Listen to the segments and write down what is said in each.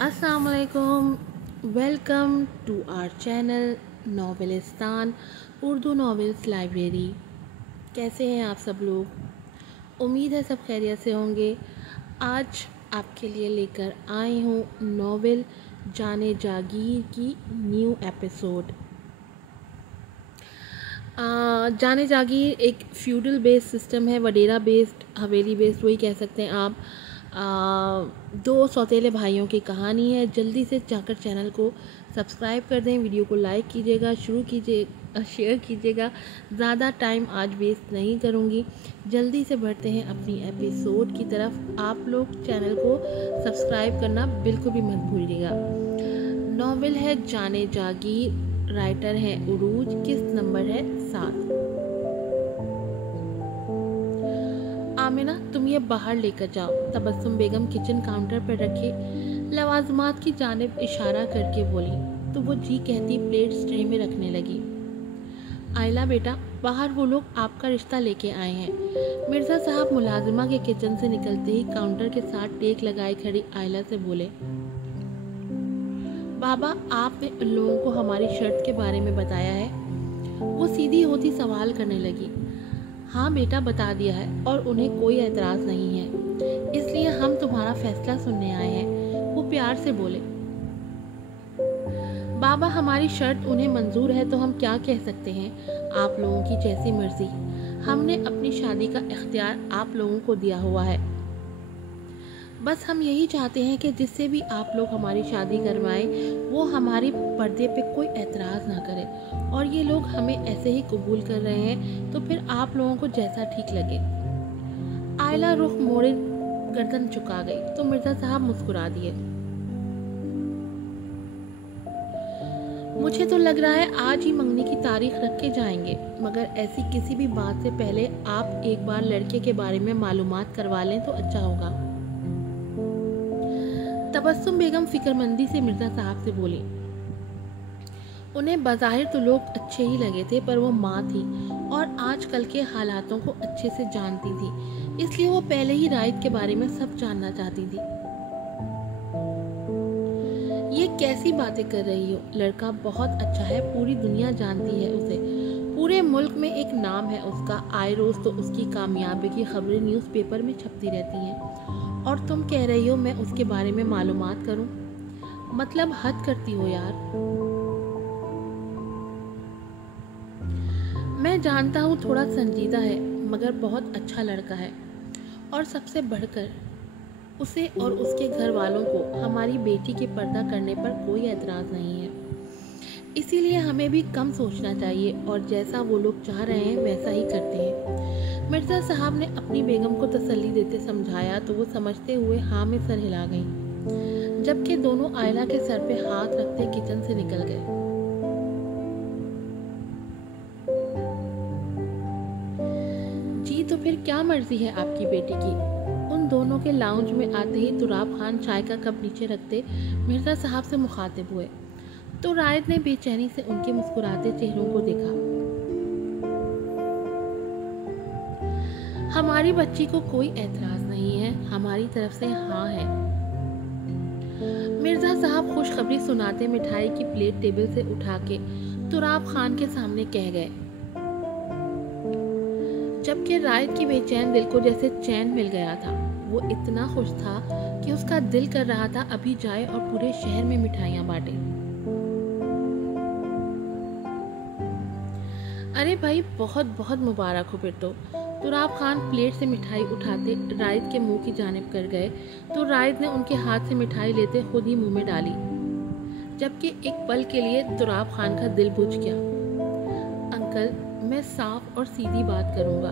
अस्सलाम वालेकुम। Welcome to our channel Novelistan Urdu novels library. कैसे हैं आप सब लोग? उम्मीद है सब खैरियत से होंगे। आज आपके लिए लेकर आई हूँ नॉवेल जाने जागीर की न्यू एपिसोड। जाने जागीर एक फ्यूडल बेस्ड सिस्टम है, वडेरा बेस्ड, हवेली बेस्ड, वही कह सकते हैं आप। दो सौतेले भाइयों की कहानी है। जल्दी से जाकर चैनल को सब्सक्राइब कर दें, वीडियो को लाइक कीजिएगा, शुरू कीजिए, शेयर कीजिएगा। ज़्यादा टाइम आज वेस्ट नहीं करूँगी, जल्दी से बढ़ते हैं अपनी एपिसोड की तरफ। आप लोग चैनल को सब्सक्राइब करना बिल्कुल भी मत भूलिएगा। नॉवेल है जाने जागीर, राइटर है उरूज, किस्त नंबर है 7। आमिना, तुम ये बाहर लेकर जाओ। तबस्सुम बेगम किचन काउंटर पर रखे लवाजमात की जानिब इशारा करके बोली तो वो जी कहती प्लेट ट्रे में रखने लगी। आयला बेटा, बाहर वो लोग आपका रिश्ता लेके आए हैं। मिर्ज़ा साहब मुलाजिमा के किचन से निकलते ही काउंटर के साथ टेक लगाए खड़ी आयला से बोले, बाबा आपने उन लोगों को हमारी शर्त के बारे में बताया है? वो सीधी होती सवाल करने लगी। हाँ बेटा, बता दिया है और उन्हें कोई एतराज़ नहीं है, इसलिए हम तुम्हारा फैसला सुनने आए हैं। वो प्यार से बोले। बाबा, हमारी शर्त उन्हें मंजूर है तो हम क्या कह सकते हैं? आप लोगों की जैसी मर्जी। हमने अपनी शादी का इख्तियार आप लोगों को दिया हुआ है। बस हम यही चाहते हैं कि जिससे भी आप लोग हमारी शादी करवाएं वो हमारे पर्दे पे कोई एतराज़ ना करे, और ये लोग हमें ऐसे ही कबूल कर रहे हैं तो फिर आप लोगों को जैसा ठीक लगे। आयला रुख मोड़े गर्दन झुका गई तो मिर्ज़ा साहब मुस्कुरा दिए। मुझे तो लग रहा है आज ही मंगनी की तारीख रख के जाएंगे, मगर ऐसी किसी भी बात से पहले आप एक बार लड़के के बारे में मालूमात करवा लें तो अच्छा होगा। तबस्सुम बेगम फिक्रमंदी से मिर्ज़ा साहब से बोली। उन्हें बज़ाहिर तो लोग अच्छे ही लगे थे, पर वो माँ थी और आजकल के हालातों को अच्छे से जानती थी, इसलिए वो पहले ही राइड के बारे में सब जानना चाहती थी। ये कैसी बातें कर रही हो? लड़का बहुत अच्छा है, पूरी दुनिया जानती है उसे, पूरे मुल्क में एक नाम है उसका। आए रोज़ तो उसकी कामयाबी की खबरें न्यूज़पेपर में छपती रहती हैं, और तुम कह रही हो मैं उसके बारे में मालूमात करूं? मतलब हद करती हो यार। मैं जानता हूँ थोड़ा संजीदा है, मगर बहुत अच्छा लड़का है, और सबसे बढ़कर उसे और उसके घर वालों को हमारी बेटी के पर्दा करने पर कोई एतराज़ नहीं है। इसीलिए हमें भी कम सोचना चाहिए और जैसा वो लोग चाह रहे हैं वैसा ही करते हैं। मिर्ज़ा साहब ने अपनी बेगम को तसल्ली देते समझाया तो वो समझते हुए हाँ में सर हिला गईं, जबकि दोनों आयला के सर पे हाथ रखते किचन से निकल गए। जी तो फिर क्या मर्जी है आपकी बेटी की? उन दोनों के लाउंज में आते ही तुराब खान चाय का कप नीचे रखते मिर्ज़ा साहब से मुखातिब हुए तो रायत ने बेचैनी से उनके मुस्कुराते चेहरों को देखा। हमारी बच्ची को कोई एतराज़ नहीं है, हमारी तरफ से हाँ है। मिर्ज़ा साहब खुशखबरी सुनाते मिठाई की प्लेट टेबल से उठा के तुराब खान के सामने कह गए, जबकि रायत की बेचैन दिल को जैसे चैन मिल गया था। वो इतना खुश था कि उसका दिल कर रहा था अभी जाए और पूरे शहर में मिठाइयाँ बांटे। अरे भाई, बहुत बहुत मुबारक हो फिर तो। तुराब खान प्लेट से मिठाई उठाते रायत के मुंह की जानिब कर गए तो रायत ने उनके हाथ से मिठाई लेते खुद ही मुंह में डाली, जबकि एक पल के लिए तुराब खान का दिल बुझ गया। अंकल, मैं साफ और सीधी बात करूंगा,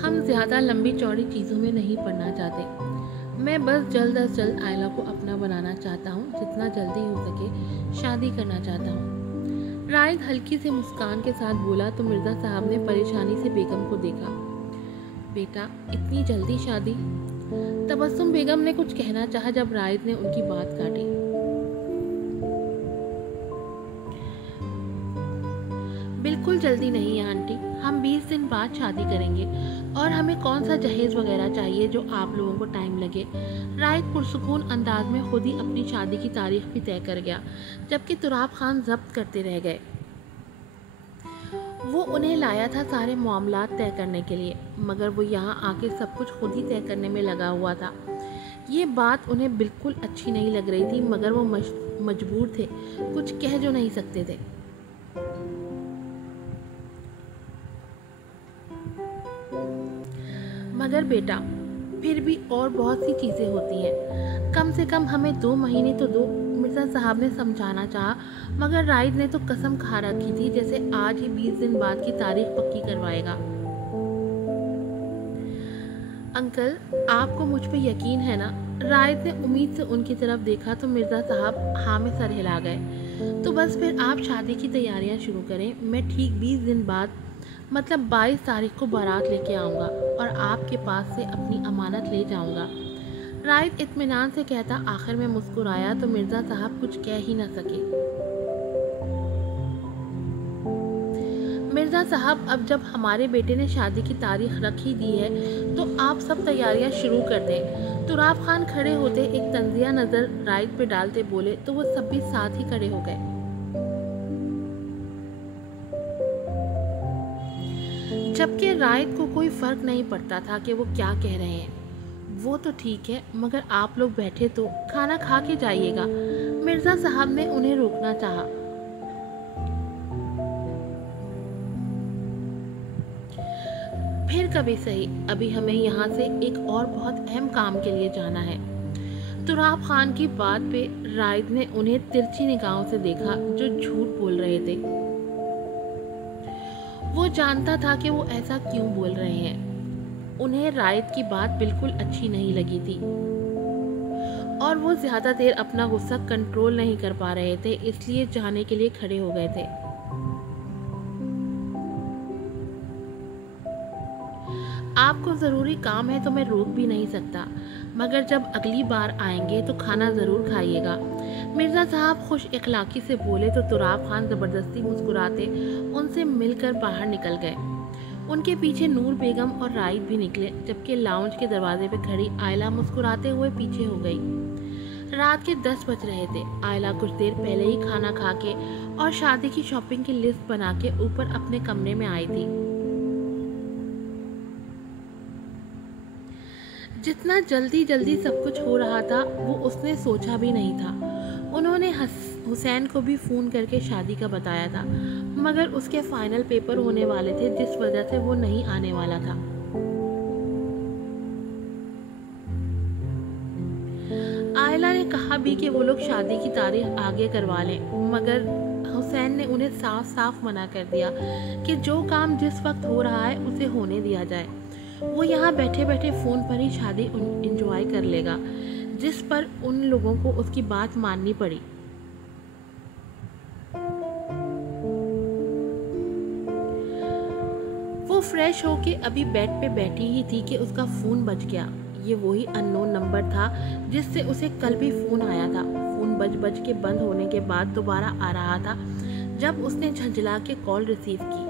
हम ज़्यादा लंबी चौड़ी चीज़ों में नहीं पड़ना चाहते। मैं बस जल्द अज जल्द आयला को अपना बनाना चाहता हूँ, जितना जल्दी हो सके शादी करना चाहता हूँ। रायत हल्की से मुस्कान के साथ बोला तो मिर्ज़ा साहब ने परेशानी से बेगम को देखा। बेटा, इतनी जल्दी शादी? तबस्सुम बेगम ने कुछ कहना चाहा जब रायत ने उनकी बात काटी। बिल्कुल जल्दी नहीं है आंटी, हम 20 दिन बाद शादी करेंगे और हमें कौन सा जहेज वगैरह चाहिए जो आप लोगों को टाइम लगे। रायत पुरसुकून अंदाज में खुद ही अपनी शादी की तारीख भी तय कर गया, जबकि तुराब खान जब्त करते रह गए। वो उन्हें लाया था सारे मामलात तय करने के लिए, मगर वो यहाँ आके सब कुछ खुद ही तय करने में लगा हुआ था। ये बात उन्हें बिल्कुल अच्छी नहीं लग रही थी, मगर वो मजबूर थे, कुछ कह जो नहीं सकते थे। मगर बेटा, फिर भी और बहुत सी चीज़ें होती हैं, कम से कम हमें 2 महीने तो दो, मिर्ज़ा साहब ने समझाना चाहा, मगर राइद ने तो कसम खा रखी थी जैसे आज ही 20 दिन बाद की तारीख पक्की करवाएगा। अंकल, आपको मुझ पे यकीन है ना? रायत ने उम्मीद से उनकी तरफ देखा तो मिर्ज़ा साहब हाँ में सर हिला गए। तो बस फिर आप शादी की तैयारियां शुरू करें, मैं ठीक 20 दिन बाद मतलब 22 तारीख को बारात लेके आऊँगा और आपके पास से अपनी अमानत ले जाऊँगा। रायत इत्मीनान से कहता आखिर में मुस्कुराया तो मिर्ज़ा साहब कुछ कह ही न सके। मिर्ज़ा साहब, अब जब हमारे बेटे ने शादी की तारीख रख ही दी है तो आप सब तैयारियां शुरू कर दें। तुराब खान खड़े होते एक तंजिया नज़र रायत पे डालते बोले तो वो सब भी साथ ही खड़े हो गए। जबकि रायत को कोई फर्क नहीं पड़ता था कि वो क्या कह रहे हैं। वो तो ठीक है, मगर आप लोग बैठे तो खाना खा के जाइएगा। मिर्ज़ा साहब ने उन्हें रोकना चाहा। फिर कभी सही, अभी हमें यहाँ से एक और बहुत अहम काम के लिए जाना है। तुराब खान की बात पे रायत ने उन्हें तिरछी निगाहों से देखा जो झूठ बोल रहे थे। वो जानता था कि वो ऐसा क्यों बोल रहे हैं। उन्हें रायत की बात बिल्कुल अच्छी नहीं लगी थी और वो ज़्यादा देर अपना गुस्सा कंट्रोल नहीं कर पा रहे थे, इसलिए जाने के लिए खड़े हो गए थे। आपको ज़रूरी काम है तो मैं रोक भी नहीं सकता, मगर जब अगली बार आएंगे तो खाना ज़रूर खाइएगा। मिर्ज़ा साहब खुश इखलाकी से बोले तो तुराब खान ज़बरदस्ती मुस्कुराते उनसे मिलकर बाहर निकल गए। उनके पीछे नूर बेगम और रायत भी निकले, जबकि लाउंज के दरवाजे पर खड़ी आयला मुस्कुराते हुए पीछे हो गई। रात के 10 बज रहे थे। आयला कुछ देर पहले ही खाना खा के और शादी की शॉपिंग की लिस्ट बना के ऊपर अपने कमरे में आई थी। जितना जल्दी जल्दी सब कुछ हो रहा था वो उसने सोचा भी नहीं था। उन्होंने हुसैन को भी फ़ोन करके शादी का बताया था, मगर उसके फाइनल पेपर होने वाले थे जिस वजह से वो नहीं आने वाला था। आयला ने कहा भी कि वो लोग शादी की तारीख आगे करवा लें, मगर हुसैन ने उन्हें साफ साफ मना कर दिया कि जो काम जिस वक्त हो रहा है उसे होने दिया जाए। वो यहाँ बैठे बैठे फ़ोन पर ही शादी एंजॉय कर लेगा, जिस पर उन लोगों को उसकी बात माननी पड़ी। वो फ्रेश होके अभी बेड पे बैठी ही थी कि उसका फ़ोन बज गया। ये वही अननोन नंबर था जिससे उसे कल भी फ़ोन आया था। फ़ोन बज के बंद होने के बाद दोबारा आ रहा था जब उसने झंझला के कॉल रिसीव की।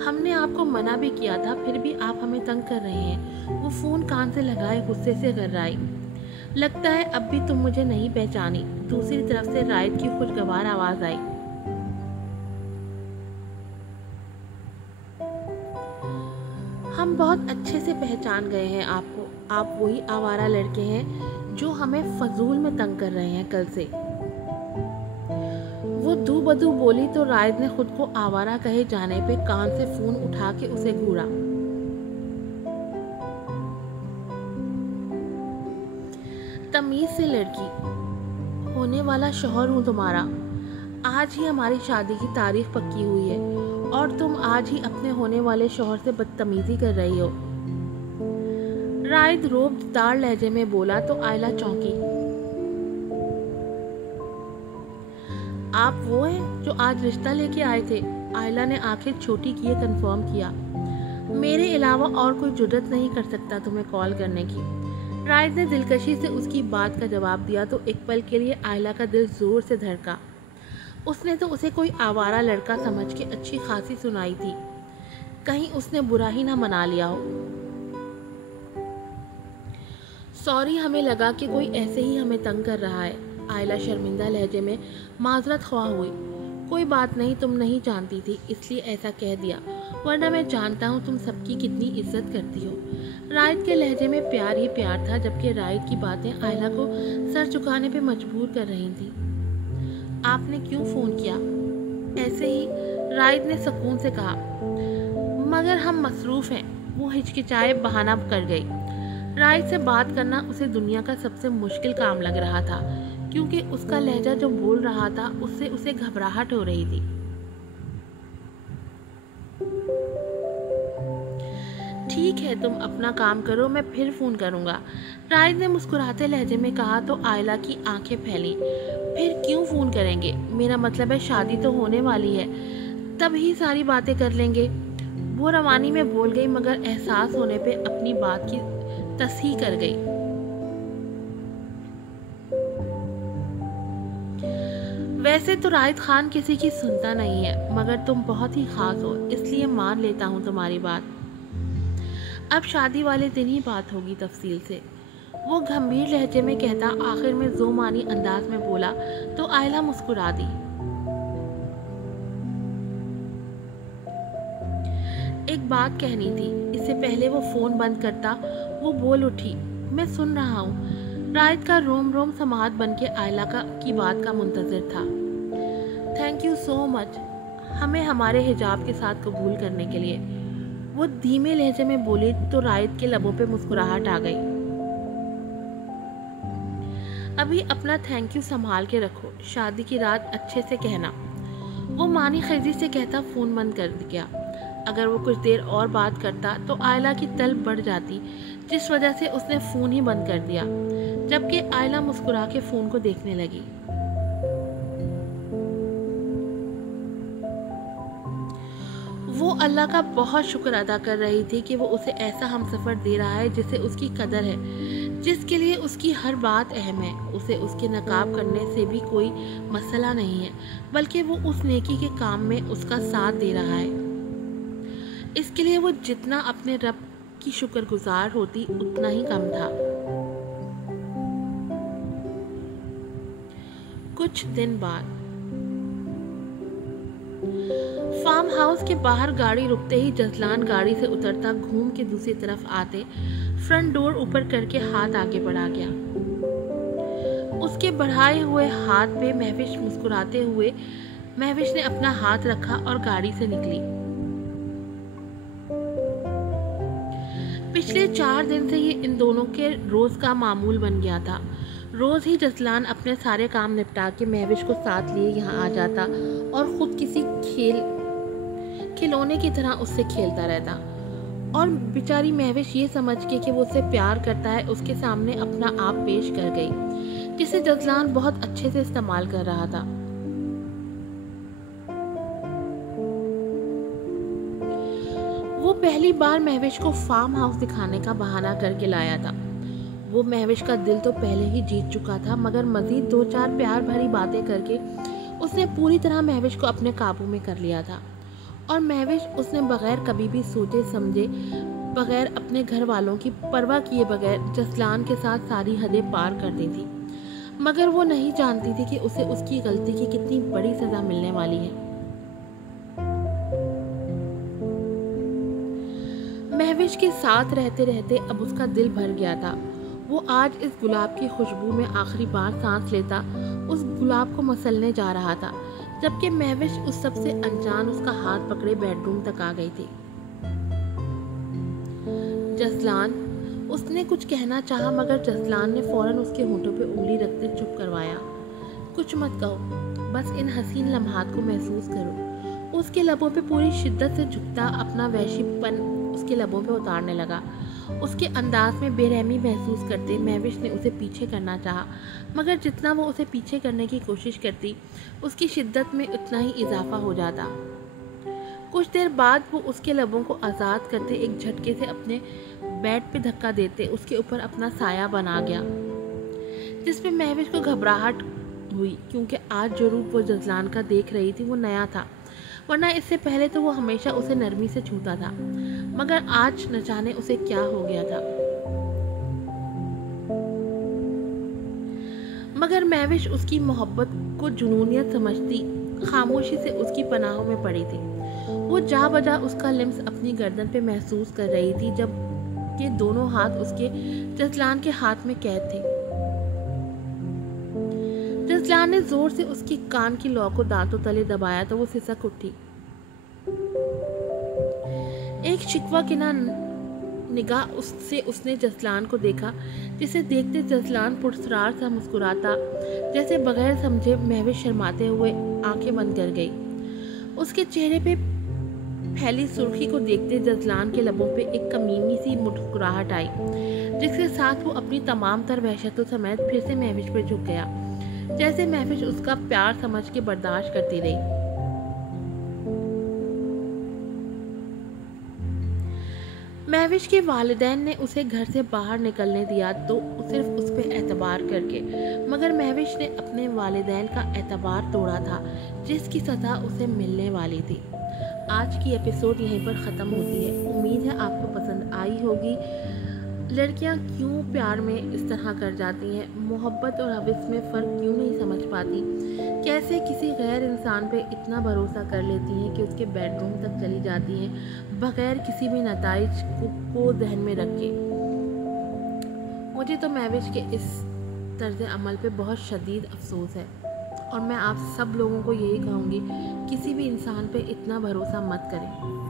हमने आपको मना भी किया था, फिर भी आप हमें तंग कर रहे हैं। वो फ़ोन कान से लगाए गुस्से से गर्राई। लगता है अब भी तुम मुझे नहीं पहचानी। दूसरी तरफ से रायत की खुशगवार आवाज़ आई। हम बहुत अच्छे से पहचान गए हैं आपको। आप वही आवारा लड़के हैं जो हमें फजूल में तंग कर रहे हैं कल से। वो दू बदू बोली तो रायत ने खुद को आवारा कहे जाने पे कान से फ़ोन उठा के उसे घूरा। तमीज़ से लड़की, होने वाला शौहर हूँ तुम्हारा। आज ही हमारी शादी की तारीख पक्की हुई है और तुम आज ही अपने होने वाले शौहर से बदतमीजी कर रही हो। रायत रोबदार लहजे में बोला तो आयला चौंकी। आप वो हैं जो आज रिश्ता लेके आए थे? आयला ने आंखें छोटी किए कंफर्म किया। मेरे अलावा और कोई जुर्रत नहीं कर सकता तुम्हें कॉल करने की। रायत ने दिलकशी से उसकी बात का जवाब दिया तो एक पल के लिए आयला का दिल जोर से धड़का। उसने तो उसे कोई आवारा लड़का समझ के अच्छी खासी सुनाई थी, कहीं उसने बुरा ही ना मना लिया हो। सॉरी, हमें लगा कि कोई ऐसे ही हमें तंग कर रहा है। आयला शर्मिंदा लहजे में माजरत ख्वाह हुई। कोई बात नहीं, तुम नहीं जानती थी इसलिए ऐसा कह दिया, वरना मैं जानता हूँ तुम सबकी कितनी इज्जत करती हो। रायत के लहजे में प्यार ही प्यार था, जबकि रायत की बातें आयला को सर झुकाने पे मजबूर कर रही थी। आपने क्यों फ़ोन किया? ऐसे ही, रायत ने सुकून से कहा, मगर हम मसरूफ़ हैं। वो हिचकिचाए बहाना कर गई। रायत से बात करना उसे दुनिया का सबसे मुश्किल काम लग रहा था, क्योंकि उसका लहजा जो बोल रहा था उससे उसे घबराहट हो रही थी। ठीक है, तुम अपना काम करो, मैं फिर फ़ोन करूँगा, रायत ने मुस्कुराते लहजे में कहा तो आयला की आंखें फैली। फिर क्यों फ़ोन करेंगे? मेरा मतलब है शादी तो होने वाली है, तब ही सारी बातें कर लेंगे। वो रवानी में बोल गई, मगर एहसास होने पे अपनी बात की तस्हीह कर गई। वैसे तो रायत खान किसी की सुनता नहीं है, मगर तुम बहुत ही खास हो, इसलिए मान लेता हूँ तुम्हारी बात। अब शादी वाले दिन ही बात होगी तफसील से, वो गंभीर लहजे में कहता आखिर में जोमानी अंदाज में बोला तो आयला मुस्कुरा दी। एक बात कहनी थी। इससे पहले वो फोन बंद करता, वो बोल उठी, मैं सुन रहा हूँ। रायत का रोम रोम समात बन के आयला की बात का मुंतजर था। थैंक यू सो मच हमें हमारे हिजाब के साथ कबूल करने के लिए, वो धीमे लहजे में बोली तो रायत के लबों पे मुस्कुराहट आ गई। अभी अपना थैंक यू संभाल के रखो, शादी की रात अच्छे से कहना, वो मानी खिजी से कहता फोन बंद कर दिया। अगर वो कुछ देर और बात करता तो आयला की तलब बढ़ जाती, जिस वजह से उसने फ़ोन ही बंद कर दिया, जबकि आयला मुस्कुरा के फ़ोन को देखने लगी। वो अल्लाह का बहुत शुक्र अदा कर रही थी कि वो उसे ऐसा हमसफ़र दे रहा है जिसे उसकी कदर है, जिसके लिए उसकी हर बात अहम है। उसे उसके नकाब करने से भी कोई मसला नहीं है, बल्कि वो उस नेकी के काम में उसका साथ दे रहा है। इसके लिए वो जितना अपने रब की शुक्रगुजार होती उतना ही कम था। कुछ दिन बाद फार्म हाउस के बाहर गाड़ी रुकते ही जसलान गाड़ी से उतरता, घूम के दूसरी तरफ आते फ्रंट डोर ऊपर करके हाथ आगे बढ़ा गया। उसके बढ़ाए हुए हाथ पे महविश मुस्कुराते हुए महविश ने अपना हाथ रखा और गाड़ी से निकली। पिछले 4 दिन से ये इन दोनों के रोज का मामूल बन गया था। रोज ही जसलान अपने सारे काम निपटा के महविश को साथ लिए यहाँ आ जाता और खुद किसी खिलौने की तरह उससे खेलता रहता, और बेचारी महविश ये समझ के कि वो उससे प्यार करता है उसके सामने अपना आप पेश कर गई, जिसे जसलान बहुत अच्छे से इस्तेमाल कर रहा था। वो पहली बार महविश को फार्म हाउस दिखाने का बहाना करके लाया था। वो महविश का दिल तो पहले ही जीत चुका था, मगर मजीद 2-4 प्यार भरी बातें करके उसने पूरी तरह महविश को अपने काबू में कर लिया था। और महविश उसने बगैर कभी भी सोचे समझे, बगैर अपने घर वालों की परवाह किए बगैर जसलान के साथ सारी हदें पार कर दी थी, मगर वो नहीं जानती थी कि उसे उसकी गलती की कितनी बड़ी सज़ा मिलने वाली है। महविश के साथ रहते रहते अब उसका दिल भर गया था। वो आज इस गुलाब की खुशबू में आखिरी बार सांस लेता उस गुलाब को मसलने जा रहा था, जबकि महविश उस सबसे अनजान उसका हाथ पकड़े बेडरूम तक आ गई थी। जसलान, उसने कुछ कहना चाहा, मगर जसलान ने फौरन उसके होंठों पे उंगली रखते चुप करवाया। कुछ मत कहो, बस इन हसीन लम्हात को महसूस करो। उसके लबों पे पूरी शिद्दत से झुकता अपना वहशीपन उसके लबों पे उतारने लगा। उसके अंदाज में बेरहमी महसूस करते महविश ने उसे पीछे करना चाहा, मगर जितना वो उसे पीछे करने की कोशिश करती उसकी शिद्दत में उतना ही इजाफा हो जाता। कुछ देर बाद वो उसके लबों को आज़ाद करते एक झटके से अपने बेड पे धक्का देते उसके ऊपर अपना साया बना गया, जिसमें महविश को घबराहट हुई, क्योंकि आज जो रूप वो जजलान का देख रही थी वो नया था, वरना इससे पहले तो वो हमेशा उसे नरमी से छूता था। मगर आज न जाने उसे क्या हो गया था। मगर महविश उसकी मोहब्बत को जुनूनियत समझती खामोशी से उसकी पनाहों में पड़ी थी। वो जा बजा उसका लिम्स अपनी गर्दन पे महसूस कर रही थी, जब के दोनों हाथ उसके जजलान के हाथ में कैद थे। जजलान ने जोर से उसकी कान की लौ को दांतों तले दबाया तो वो सिसक उठी। एक शिकवा किना निगाह उससे उसने जसलान को देखा, जिसे देखते जसलान पुरस्कार सा मुस्कुराता, जैसे बगैर समझे महविश शर्माते हुए आंखें बंद कर गई। उसके चेहरे पे फैली सुर्खी को देखते जसलान के लबों पे एक कमीनी सी मुस्कुराहट आई, जिसके साथ वो अपनी तमाम तर वहशतों समेत फिर से महविश पे झुक गया, जैसे महविश उसका प्यार समझ के बर्दाश्त करती रही। महविश के वालिदैन ने उसे घर से बाहर निकलने दिया तो सिर्फ उस पर एतबार करके, मगर महविश ने अपने वालिदैन का एतबार तोड़ा था, जिसकी सज़ा उसे मिलने वाली थी। आज की एपिसोड यहीं पर ख़त्म होती है। उम्मीद है आपको पसंद आई होगी। लड़कियां क्यों प्यार में इस तरह कर जाती हैं, मोहब्बत और हविस में फ़र्क क्यों नहीं समझ पाती, कैसे किसी गैर इंसान पे इतना भरोसा कर लेती हैं कि उसके बेडरूम तक चली जाती हैं बग़ैर किसी भी नताइज को ध्यान में रखे। मुझे तो महविश के इस तर्ज अमल पे बहुत शदीद अफसोस है, और मैं आप सब लोगों को यही कहूँगी, किसी भी इंसान पे इतना भरोसा मत करें।